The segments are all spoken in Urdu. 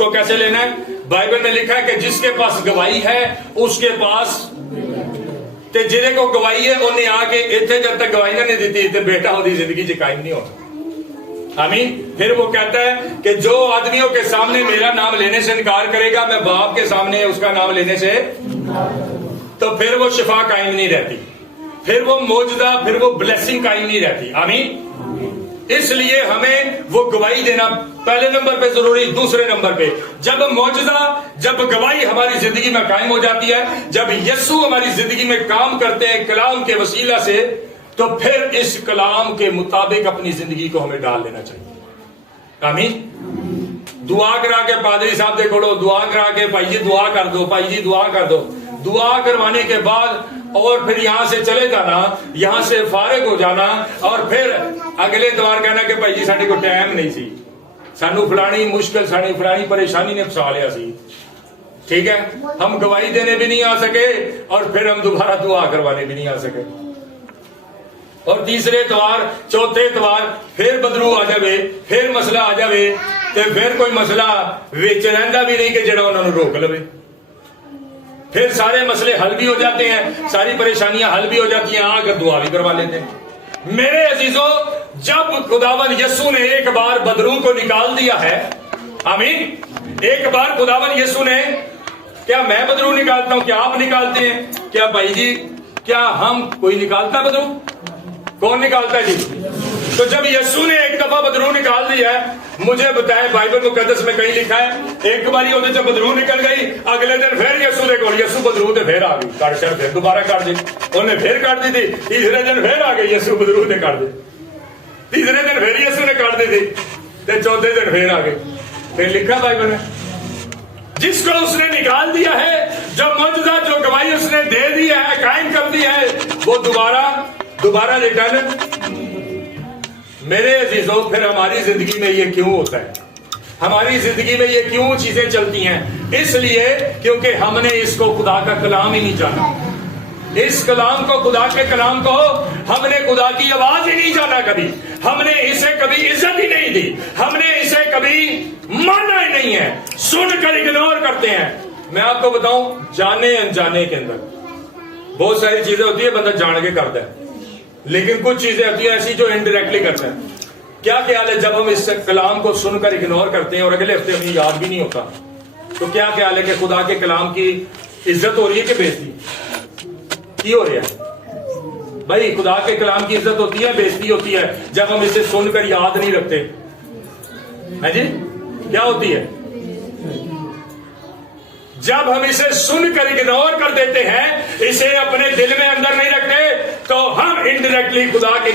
کو کیسے لینا ہے؟ بائبل میں لکھا ہے کہ جس کے پاس گواہی ہے اس کے پاس تے جنہیں کو گواہی ہے انہیں آ کے اتنے جب تک گواہی نہیں دیتی تے بیٹا ہوتی زندگی چ قائم نہیں ہوتا. آمین. پھر وہ کہتا ہے کہ جو آدمیوں کے سامنے میرا نام لینے سے انکار کرے گا میں باپ کے سامنے اس کا نام لینے سے تو پھر وہ شفا قائم نہیں رہتی, پھر وہ موجودہ, پھر وہ بلیسنگ قائم نہیں رہتی. آمین. اس لیے ہمیں وہ گواہی دینا پہلے نمبر پہ ضروری. دوسرے نمبر پہ جب موجودہ, جب گواہی ہماری زندگی میں قائم ہو جاتی ہے, جب یسوع ہماری زندگی میں کام کرتے ہیں کلام کے وسیلہ سے, تو پھر اس کلام کے مطابق اپنی زندگی کو ہمیں ڈال لینا چاہیے. آمین. دعا کرا کے پادری صاحب دے کھڑو, دعا کرا کے بھائی جی دعا کر دو, بھائی جی دعا کر دو. دعا کروانے کے بعد اور پھر یہاں سے چلے جانا, یہاں سے فارغ ہو جانا, اور پھر اگلے دوار کہنا کہ بھائی جی ساڈے کو ٹائم نہیں سی, سانو فلانی مشکل, سانی فلانی پریشانی نے پھسا لیا سی. ٹھیک ہے, ہم گواہی دینے بھی نہیں آ سکے اور پھر ہم دوبارہ دعا کروانے بھی نہیں آ سکے. اور تیسرے اتوار, چوتھے اتوار پھر بدرو آ جائے, پھر مسئلہ آ جائے, تو پھر کوئی مسئلہ وچ رہندا بھی نہیں کہ جڑا انہوں نے روک لوے. پھر سارے مسئلے حل بھی ہو جاتے ہیں, ساری پریشانیاں حل بھی ہو جاتی ہیں, آ کر دعا بھی کروا لیتے ہیں. میرے عزیزوں, جب خداوند یسوع نے ایک بار بدرو کو نکال دیا ہے, آمین, ایک بار خداوند یسوع نے, کیا میں بدرو نکالتا ہوں, کیا آپ نکالتے ہیں, کیا بھائی جی, کیا ہم کوئی نکالتا بدرو؟ کون نکالتا ہے جی؟ تو جب یسوع نے ایک دفعہ بدرو نکال دیا ہے, مجھے بتائے بائبل مقدس میں کہیں لکھا ہے ایک باری ہوتے جب بدرو نکل گئی, اگلے دن پھر یسوع دے کول, یسوع بدرو تے پھر آ گئی, کٹ شر پھر دوبارہ کٹ دی, انہیں پھر کٹ دی تھی, تیسرے دن پھر آ گئی یسوع بدرو تے کٹ دی, تیسرے دن پھر یسوع نے کٹ دی تھی, تے چوتھے دن پھر آ گئی. پھر لکھا بائبل میں جس کو اس نے نکال دیا ہے, جو معجزہ, جو گواہی اس نے دے دی ہے, قائم کر دی ہے, وہ دوبارہ ریٹرن. میرے عزیزوں, پھر ہماری زندگی میں یہ کیوں ہوتا ہے, ہماری زندگی میں یہ کیوں چیزیں چلتی ہیں؟ اس لیے کیونکہ ہم نے اس کو خدا کا کلام ہی نہیں جانا. اس کلام کو, خدا کے کلام کو ہم نے خدا کی آواز ہی نہیں جانا کبھی, ہم نے اسے کبھی عزت ہی نہیں دی, ہم نے اسے کبھی مانا ہی نہیں ہے, سن کر اگنور کرتے ہیں. میں آپ کو بتاؤں, جانے انجانے کے اندر بہت ساری چیزیں ہوتی ہیں بندہ جان کے کرتا ہے, لیکن کچھ چیزیں ہوتی ہیں ایسی جو انڈائریکٹلی کرتا ہے. کیا خیال ہے جب ہم اس کلام کو سن کر اگنور کرتے ہیں اور اگلے ہفتے ہمیں یاد بھی نہیں ہوتا, تو کیا خیال ہے کہ خدا کے کلام کی عزت ہو رہی ہے کہ بےزتی کی ہو رہی ہے؟ بھائی خدا کے کلام کی عزت ہوتی ہے, بےزتی ہوتی ہے جب ہم اسے سن کر یاد نہیں رکھتے. ہے جی, کیا ہوتی ہے؟ جب ہم اسے سن کر اگنور کر دیتے ہیں, اسے اپنے دل میں اندر نہیں رکھتے, تو ہم انڈائریکٹلی خدا کے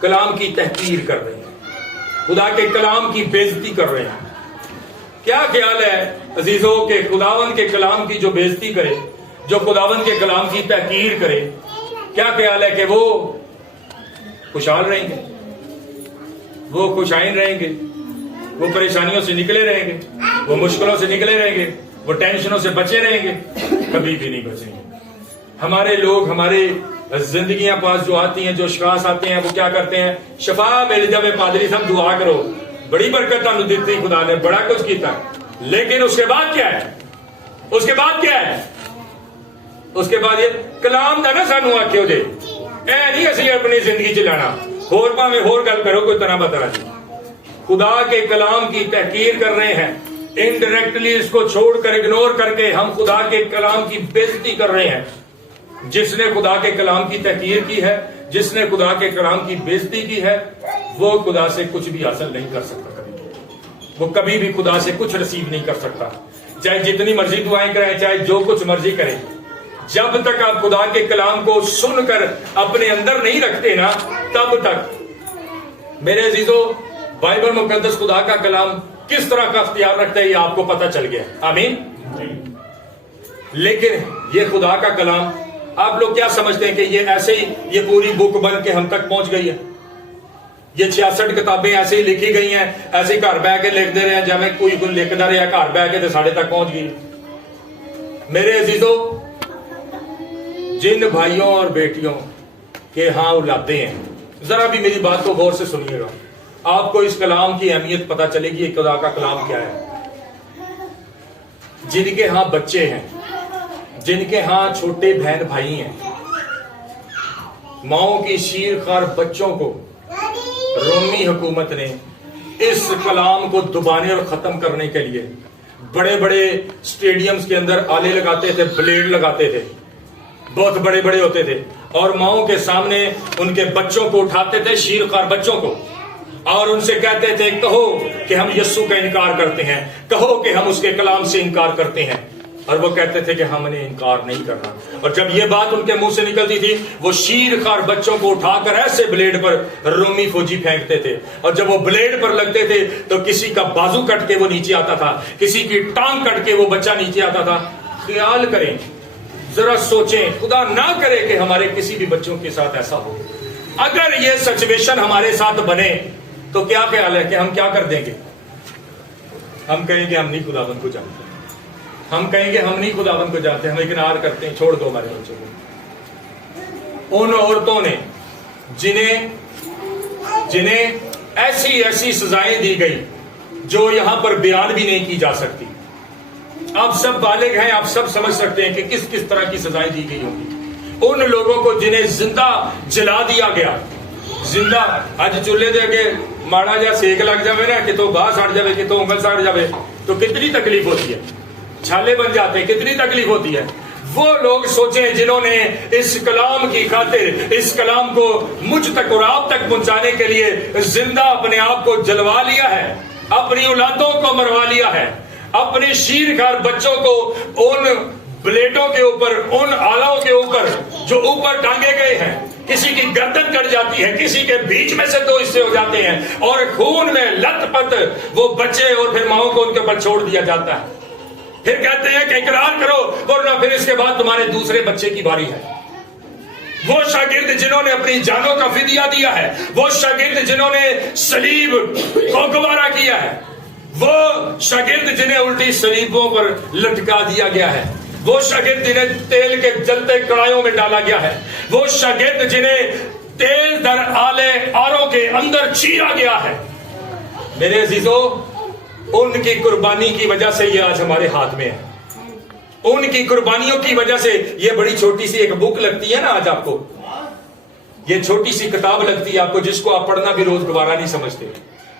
کلام کی تحقیر کر رہے ہیں, خدا کے کلام کی بےزتی کر رہے ہیں. کیا خیال ہے عزیزوں کہ خداوند کے کلام کی جو بےزتی کرے, جو خداوند کے کلام کی تحقیر کرے, کیا خیال ہے کہ وہ خوشحال رہیں گے, وہ خوشائن رہیں گے, وہ پریشانیوں سے نکلے رہیں گے, وہ مشکلوں سے نکلے رہیں گے, وہ ٹینشنوں سے بچے رہیں گے؟ کبھی بھی نہیں بچیں گے. ہمارے لوگ, ہمارے زندگیاں پاس جو آتی ہیں, جو اشخاص آتے ہیں, وہ کیا کرتے ہیں, شفا مل جائے پادری صاحب دعا کرو, بڑی برکت تانوں دیتی, خدا نے بڑا کچھ کیتا, لیکن اس کے بعد کیا ہے, اس کے بعد کیا ہے, اس کے بعد یہ کلام دا نا سانو آکھیو جے, اے نہیں اسی اپنی زندگی چلانا, ہور پاویں ہور گل کرو, کوئی طرح بتا جی. خدا کے کلام کی تحقیر کر رہے ہیں, انڈائریکٹلی اس کو چھوڑ کر اگنور کر کے ہم خدا کے کلام کی بےزتی کر رہے ہیں. جس نے خدا کے کلام کی تحقیر کی ہے, جس نے خدا کے کلام کی بےزتی کی ہے, وہ خدا سے کچھ بھی حاصل نہیں کر سکتا. کبھی وہ کبھی بھی خدا سے کچھ رسیو نہیں کر سکتا, چاہے جتنی مرضی دعائیں کریں, چاہے جو کچھ مرضی کریں. جب تک آپ خدا کے کلام کو سن کر اپنے اندر نہیں رکھتے نا, تب تک. میرے عزیزوں, بائبل مقدس خدا کا کلام کس طرح کا اختیار رکھتا ہے یہ آپ کو پتہ چل گیا. آمین. لیکن یہ خدا کا کلام, آپ لوگ کیا سمجھتے ہیں کہ یہ ایسے ہی, یہ پوری بک بن کے ہم تک پہنچ گئی ہے؟ یہ 66 کتابیں ایسے ہی لکھی گئی ہیں, ایسے ہی گھر بہ کے لکھ دے رہے ہیں, جب میں کوئی لکھتا رہا گھر بہ کے تو ساڑھے تک پہنچ گئی. میرے عزیزوں, جن بھائیوں اور بیٹیوں کے ہاں اولادیں ہیں, ذرا بھی میری بات کو غور سے سنیے گا, آپ کو اس کلام کی اہمیت پتہ چلے گی. خدا کا کلام کیا ہے, جن کے ہاں بچے ہیں، جن کے ہاں چھوٹے بہن بھائی ہیں، ماؤں کی شیر خوار بچوں کو رومی حکومت نے اس کلام کو دبانے اور ختم کرنے کے لیے بڑے بڑے سٹیڈیمز کے اندر آلے لگاتے تھے، بلیڈ لگاتے تھے، بہت بڑے بڑے ہوتے تھے، اور ماؤں کے سامنے ان کے بچوں کو اٹھاتے تھے، شیر خوار بچوں کو، اور ان سے کہتے تھے کہو کہ ہم یسوع کا انکار کرتے ہیں، کہو کہ ہم اس کے کلام سے انکار کرتے ہیں، اور وہ کہتے تھے کہ ہم نے انکار نہیں کرنا۔ اور جب یہ بات ان کے منہ سے نکلتی تھی، وہ شیر خوار بچوں کو اٹھا کر ایسے بلیڈ پر رومی فوجی پھینکتے تھے، اور جب وہ بلیڈ پر لگتے تھے تو کسی کا بازو کٹ کے وہ نیچے آتا تھا، کسی کی ٹانگ کٹ کے وہ بچہ نیچے آتا تھا۔ خیال کریں، ذرا سوچیں، خدا نہ کرے کہ ہمارے کسی بھی بچوں کے ساتھ ایسا ہو۔ اگر یہ سچویشن ہمارے ساتھ بنے تو کیا خیال ہے کہ ہم کیا کر دیں گے؟ ہم کہیں گے ہم نہیں خداوند کو جانتے، ہم کہیں گے ہم نہیں خداوند کو جانتے، ہم اگنور کرتے ہیں، چھوڑ دو ہمارے بچوں کو۔ ان عورتوں نے جنہیں ایسی ایسی سزائیں دی گئی جو یہاں پر بیان بھی نہیں کی جا سکتی۔ آپ سب بالغ ہیں، آپ سب سمجھ سکتے ہیں کہ کس کس طرح کی سزائیں دی گئی ہوں گی۔ ان لوگوں کو جنہیں زندہ جلا دیا گیا، زندہ اج چولہے دے کے ماڑا جا سیک لگ جائے نا، کہ تو باہ سڑ جائے، کہ تو انگل سڑ جائے، تو کتنی تکلیف ہوتی ہے، چھالے بن جاتے ہیں، کتنی تکلیف ہوتی ہے۔ وہ لوگ سوچیں جنہوں نے اس کلام کی خاطر اس کلام کو مجھ تک اور آپ تک پہنچانے کے لیے زندہ اپنے آپ کو جلوا لیا ہے، اپنی اولادوں کو مروا لیا ہے، اپنے شیر خوار بچوں کو ان بلیڈوں کے اوپر، ان آلاؤں کے اوپر جو اوپر ٹانگے گئے ہیں، کسی کی گردن کٹ جاتی ہے، کسی کے بیچ میں سے 2 حصے ہو جاتے ہیں، اور خون میں لت پت وہ بچے اور پھر ماؤں کو ان کے اوپر چھوڑ دیا جاتا ہے۔ پھر کہتے ہیں کہ اقرار کرو، ورنہ پھر اس کے بعد تمہارے دوسرے بچے کی باری ہے۔ وہ شاگرد جنہوں نے اپنی جانوں کا فدیہ دیا ہے، وہ شاگرد جنہوں نے صلیب کو گوارا کیا ہے، وہ شاگرد جنہیں الٹی صلیبوں پر لٹکا دیا گیا ہے، وہ شاگرد جنہیں تیل کے جلتے کڑائیوں میں ڈالا گیا ہے، وہ شاگرد جنہیں تیل در آلے آروں کے اندر چیرا گیا ہے۔ میرے عزیزو، ان کی قربانی کی وجہ سے یہ آج ہمارے ہاتھ میں ہے، ان کی قربانیوں کی وجہ سے یہ بڑی چھوٹی سی ایک بک لگتی ہے نا آج آپ کو، یہ چھوٹی سی کتاب لگتی ہے آپ کو، جس کو آپ پڑھنا بھی روز گوارا نہیں سمجھتے،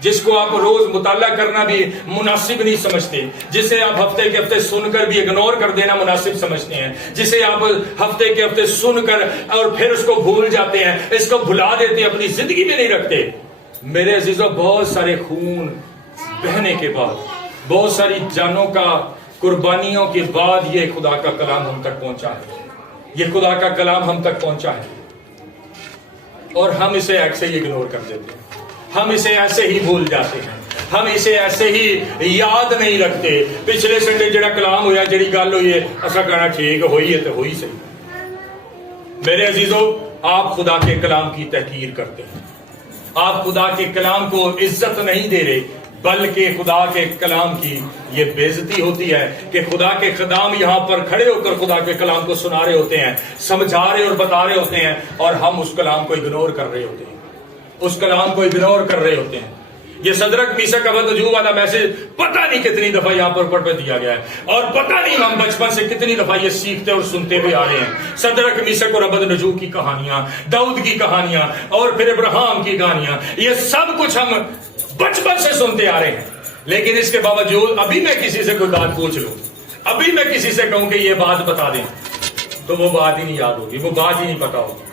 جس کو آپ روز مطالعہ کرنا بھی مناسب نہیں سمجھتے، جسے آپ ہفتے کے ہفتے سن کر بھی اگنور کر دینا مناسب سمجھتے ہیں، جسے آپ ہفتے کے ہفتے سن کر اور پھر اس کو بھول جاتے ہیں، اس کو بھلا دیتے ہیں، اپنی زندگی میں نہیں رکھتے۔ میرے عزیزو، بہت سارے خون بہنے کے بعد، بہت ساری جانوں کا قربانیوں کے بعد یہ خدا کا کلام ہم تک پہنچا ہے، یہ خدا کا کلام ہم تک پہنچا ہے، اور ہم اسے ایسے ہی اگنور کر دیتے ہیں، ہم اسے ایسے ہی بھول جاتے ہیں، ہم اسے ایسے ہی یاد نہیں رکھتے۔ پچھلے سنڈے جڑا کلام ہویا، جڑی گل ہوئی ہے، ایسا کہنا ٹھیک ہوئی ہے تو ہوئی صحیح۔ میرے عزیزو، آپ خدا کے کلام کی تحقیر کرتے ہیں، آپ خدا کے کلام کو عزت نہیں دے رہے، بلکہ خدا کے کلام کی یہ بے عزتی ہوتی ہے کہ خدا کے خدام یہاں پر کھڑے ہو کر خدا کے کلام کو سنا رہے ہوتے ہیں، سمجھا رہے اور بتا رہے ہوتے ہیں، اور ہم اس کلام کو اگنور کر رہے ہوتے ہیں، اس کلام کو اگنور کر رہے ہوتے ہیں۔ یہ صدرک میثاق ابدنجو والا میسج پتہ نہیں کتنی دفعہ یہاں پر پڑھ دیا گیا ہے، اور پتہ نہیں ہم بچپن سے کتنی دفعہ یہ سیکھتے اور سنتے ہوئے آ رہے ہیں۔ صدرک میثاق اور ابدنجو کی کہانیاں، داؤد کی کہانیاں، اور پھر ابراہیم کی کہانیاں، یہ سب کچھ ہم بچپن سے سنتے آ رہے ہیں، لیکن اس کے باوجود ابھی میں کسی سے کوئی بات پوچھ لوں، ابھی میں کسی سے کہوں کہ یہ بات بتا دیں، تو وہ بات ہی نہیں یاد ہوگی، وہ بات ہی نہیں پتا ہوگی۔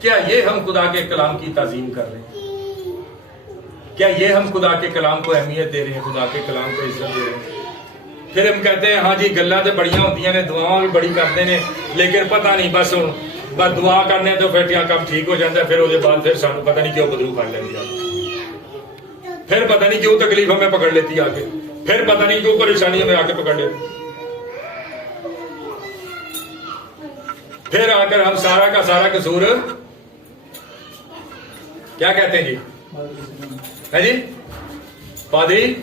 کیا یہ ہم خدا کے کلام کی تعظیم کر رہے ہیں؟ کیا یہ ہم خدا کے کلام کو اہمیت دے رہے ہیں، خدا کے کلام کو عزت دے رہے ہیں؟ پھر ہم کہتے ہیں ہاں جی گلاں تے بڑیاں ہوندیاں نے، دعاواں بھی بڑی کرتے ہیں، لیکن پتہ نہیں بس دعا کرنے تو پھر کام ٹھیک ہو جاتا ہے، پھر وہ بعد پھر سانو پتہ نہیں کیوں بدلو کر لیندی ہے، پھر پتہ نہیں کیوں تکلیف ہمیں پکڑ لیتی ہے آ کے، پھر پتہ نہیں کیوں پریشانی ہمیں آ کے پکڑ لیتی، پھر آ کر ہم سارا کا سارا قصور کیا کہتے ہیں جی؟ ہے جی پادری،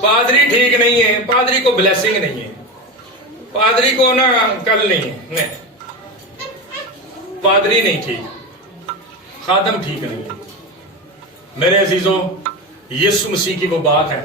پادری ٹھیک نہیں ہے، پادری کو بلیسنگ نہیں ہے، پادری کو نا کل نہیں ہے، نہیں، پادری نہیں ٹھیک، خادم ٹھیک نہیں ہے۔ میرے عزیزوں، یسوع مسیح کی وہ بات ہے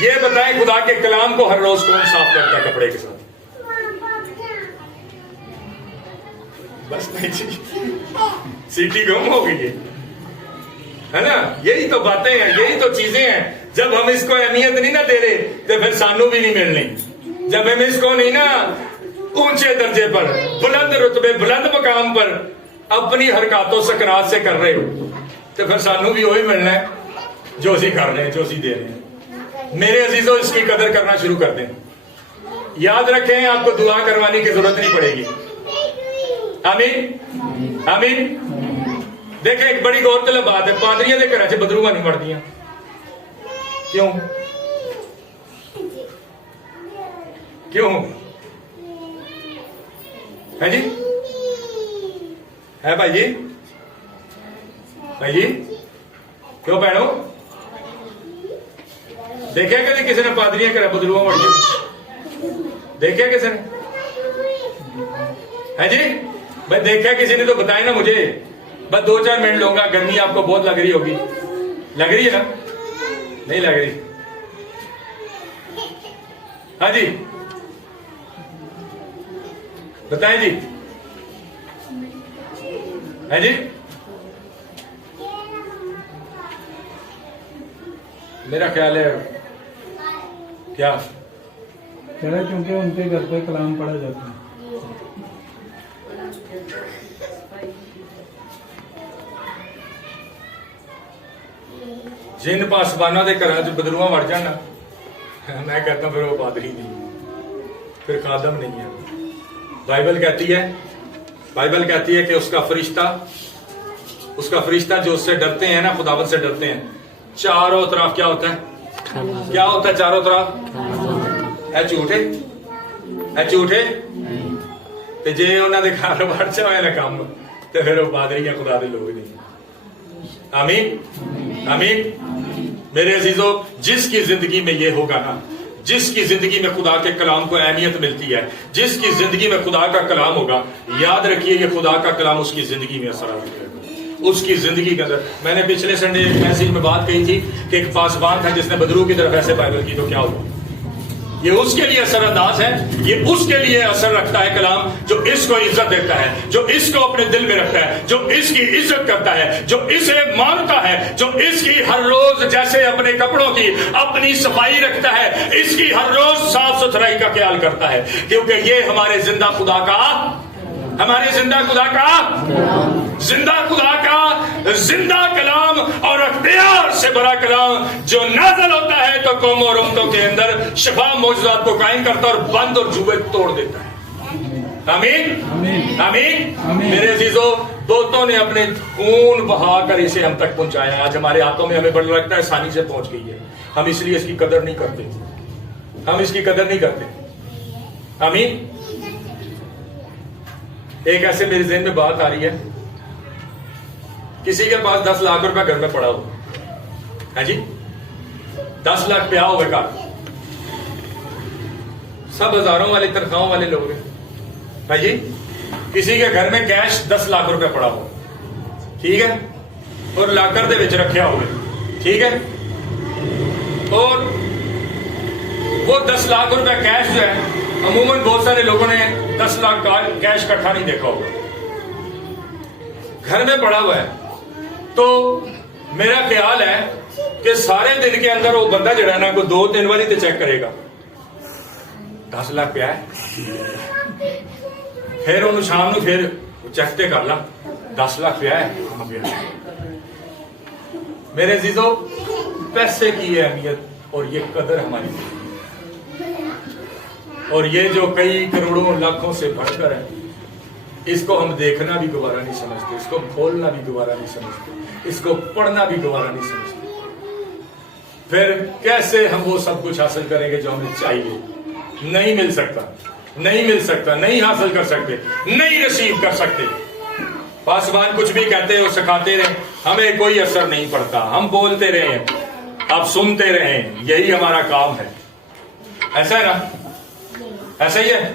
یہ بتائیں خدا کے کلام کو ہر روز کون صاف کرتا ہے کپڑے کے ساتھ؟ بس نہیں چاہیے، سیٹی گم ہو گئی ہے نا. یہی تو باتیں ہیں، یہی تو چیزیں ہیں. جب ہم اس کو اہمیت نہیں نہ دے رہے تو پھر سانو بھی نہیں ملنی. جب ہم اس کو نہیں نا اونچے درجے پر، بلند رتبے، بلند مقام پر اپنی حرکاتوں سکنات سے کر رہے ہو تو پھر سانو بھی وہی ملنا ہے جو اسی کر رہے ہیں، جو اسی دے رہے ہیں. میرے عزیزوں، اس کی قدر کرنا شروع کر دیں. یاد رکھیں آپ کو دعا کروانے کی ضرورت نہیں پڑے گی. آمین آمین. دیکھیں ایک بڑی غور طلب بات ہے، پادریاں دے گھر چ بدروگاں نہیں مردیاں. کیوں کیوں ہے جی؟ ہے بھائی جی؟ بھائی جی کیوں بہنوں؟ دیکھا کہ کسی نے پادریاں کرا بدروگاں مر گئی؟ دیکھا کسی نے؟ ہے جی بھائی دیکھا کسی نے تو بتائیں نا مجھے. بس 2-4 منٹ لوں گا. گرمی آپ کو بہت لگ رہی ہوگی. لگ رہی ہے نا؟ نہیں لگ رہی؟ ہاں جی بتائیں جی. ہے جی؟ میرا خیال ہے کیا کیونکہ ان کے گھر پہ کلام پڑھا جاتا ہے. جن پاسبانوں کے گھر چ بدروگاں وڑ جانا، میں کہتا ہوں پھر وہ پادری نہیں، پھر خادم نہیں ہے. بائبل کہتی ہے کہ اس کا فرشتہ جو اس سے ڈرتے ہیں نا، خداوند سے ڈرتے ہیں، چاروں طرف کیا ہوتا ہے؟ کیا ہوتا ہے چاروں طرف؟ اے جھوٹے تے جے انہاں دے گھر وڑ جاوے نا کام تے پھر وہ پادری یا خدا دے لوگ نہیں. آمین آمین. میرے عزیزوں، جس کی زندگی میں یہ ہوگا نا، جس کی زندگی میں خدا کے کلام کو اہمیت ملتی ہے، جس کی زندگی میں خدا کا کلام ہوگا، یاد رکھیے یہ خدا کا کلام اس کی زندگی میں اثر آتا ہے. اس کی زندگی کے اندر میں نے پچھلے سنڈے ایک میسج میں بات کہی تھی کہ ایک پاسبان تھا جس نے بدرو کی طرف ایسے بائبل کی تو کیا ہوا. یہ اس کے لیے اثر انداز ہے، یہ اس کے لیے اثر رکھتا ہے کلام جو اس کو عزت دیتا ہے، جو اس کو اپنے دل میں رکھتا ہے، جو اس کی عزت کرتا ہے، جو اسے مانتا ہے، جو اس کی ہر روز جیسے اپنے کپڑوں کی اپنی صفائی رکھتا ہے، اس کی ہر روز صاف ستھرائی کا خیال کرتا ہے. کیونکہ یہ ہمارے زندہ خدا کا زندہ کلام اور اختیار سے بڑا کلام جو نازل ہوتا ہے تو قوموں اور امتوں کے اندر شفا معجزات کو قائم کرتا ہے اور بند اور جوئے توڑ دیتا ہے. آمین آمین. میرے عزیزوں، دوستوں نے اپنے خون بہا کر اسے ہم تک پہنچایا. آج ہمارے ہاتھوں میں ہمیں بڑا لگتا ہے آسانی سے پہنچ گئی ہے. ہم اس لیے اس کی قدر نہیں کرتے. آمین. ایک ایسے میرے ذہن میں بات آ رہی ہے، کسی کے پاس 10 لاکھ روپے گھر میں پڑا ہو ہے جی، 10 لاکھ پیا ہوئے گھر، سب ہزاروں والے تنخواہوں والے لوگ ہیں بھائی جی. کسی کے گھر میں کیش 10 لاکھ روپے پڑا ہو، ٹھیک ہے، اور لاکر دے وچ رکھیا ہوئے، ٹھیک ہے، اور وہ 10 لاکھ روپے کیش جو ہے، عموماً بہت سارے لوگوں نے 10 لاکھ کیش اکٹھا نہیں دیکھا ہوگا، گھر میں پڑا ہوا ہے. تو میرا خیال ہے کہ سارے دن کے اندر وہ بندہ جڑا ہے نا کو 2-3 والی تو چیک کرے گا 10 لاکھ پیا ہے، پھر انہوں شام نو پھر چیک تے کر لا 10 لاکھ پیا ہے. میرے عزیزوں، پیسے کی اہمیت اور یہ قدر ہماری، اور یہ جو کئی کروڑوں لاکھوں سے بڑھ کر ہے، اس کو ہم دیکھنا بھی گوارا نہیں سمجھتے، اس کو کھولنا بھی گوارا نہیں سمجھتے، اس کو پڑھنا بھی گوارا نہیں سمجھتے. پھر کیسے ہم وہ سب کچھ حاصل کریں گے جو ہمیں چاہیے؟ نہیں مل سکتا، نہیں حاصل کر سکتے، نہیں ریسیو کر سکتے. پاسبان کچھ بھی کہتے ہیں وہ سکھاتے رہیں، ہمیں کوئی اثر نہیں پڑتا، ہم بولتے رہیں، آپ سنتے رہیں، یہی ہمارا کام ہے. ایسا ہے نا؟ ایسا ہی ہے،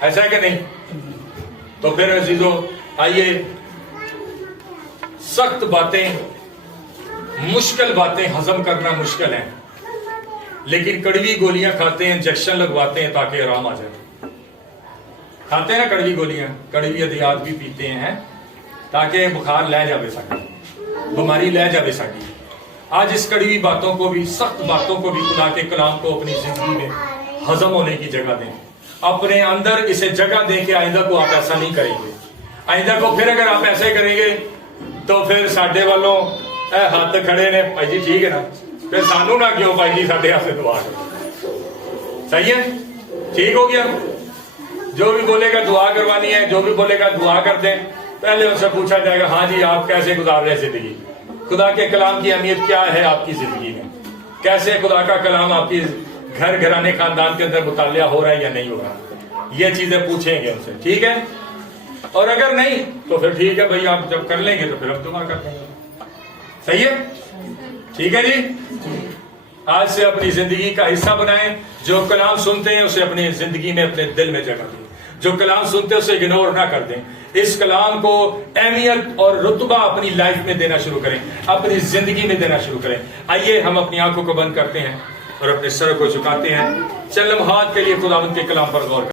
ایسا ہے کہ نہیں؟ تو پھر عزیزوں آئیے، سخت باتیں، مشکل باتیں ہضم کرنا مشکل ہے، لیکن کڑوی گولیاں کھاتے ہیں, انجیکشن لگواتے ہیں تاکہ آرام آ جائے. کھاتے ہیں نا کڑوی گولیاں, کڑوی ادویات بھی پیتے ہیں تاکہ بخار لے جاوے سکے, بیماری لے جاوے سکے. آج اس کڑوی باتوں کو بھی, سخت باتوں کو بھی خدا کے کلام کو اپنی زندگی میں ہضم ہونے کی جگہ دیں, اپنے اندر اسے جگہ دیں کہ آئندہ کو آپ ایسا نہیں کریں گے. آئندہ کو پھر اگر آپ ایسے کریں گے تو پھر ساڈے والوں ہاتھ کھڑے نے, بھائی جی ٹھیک ہے نا, پھر سانو نہ کیوں بھائی جی ساڈے ہاتھ سے دعا کرو. صحیح ہے, ٹھیک ہو گیا. جو بھی بولے گا دعا کروانی ہے, جو بھی بولے گا دعا کر دیں. پہلے ان سے پوچھا جائے گا ہاں جی آپ کیسے گزار رہے زندگی, خدا کے کلام کی اہمیت کیا ہے آپ کی زندگی میں, کیسے خدا کا کلام آپ کی گھر گھرانے خاندان کے اندر مطالعہ ہو رہا ہے یا نہیں ہو رہا, یہ چیزیں پوچھیں گے ان سے. ٹھیک ہے, اور اگر نہیں تو پھر ٹھیک ہے بھائی, آپ جب کر لیں گے تو پھر ہم دعا کر دیں گے. صحیح ہے, ٹھیک ہے جی. آج سے اپنی زندگی کا حصہ بنائیں. جو کلام سنتے ہیں اسے اپنی زندگی میں, اپنے دل میں جگہ دیں. جو کلام سنتے ہیں اسے اگنور نہ کر دیں. اس کلام کو اہمیت اور رتبہ اپنی لائف میں دینا شروع کریں, اپنی زندگی میں دینا شروع کریں. آئیے ہم اپنی آنکھوں کو بند کرتے ہیں اور اپنے سر کو جھکاتے ہیں. چند لمحات کے لیے خداوند کے کلام پر غور کریں.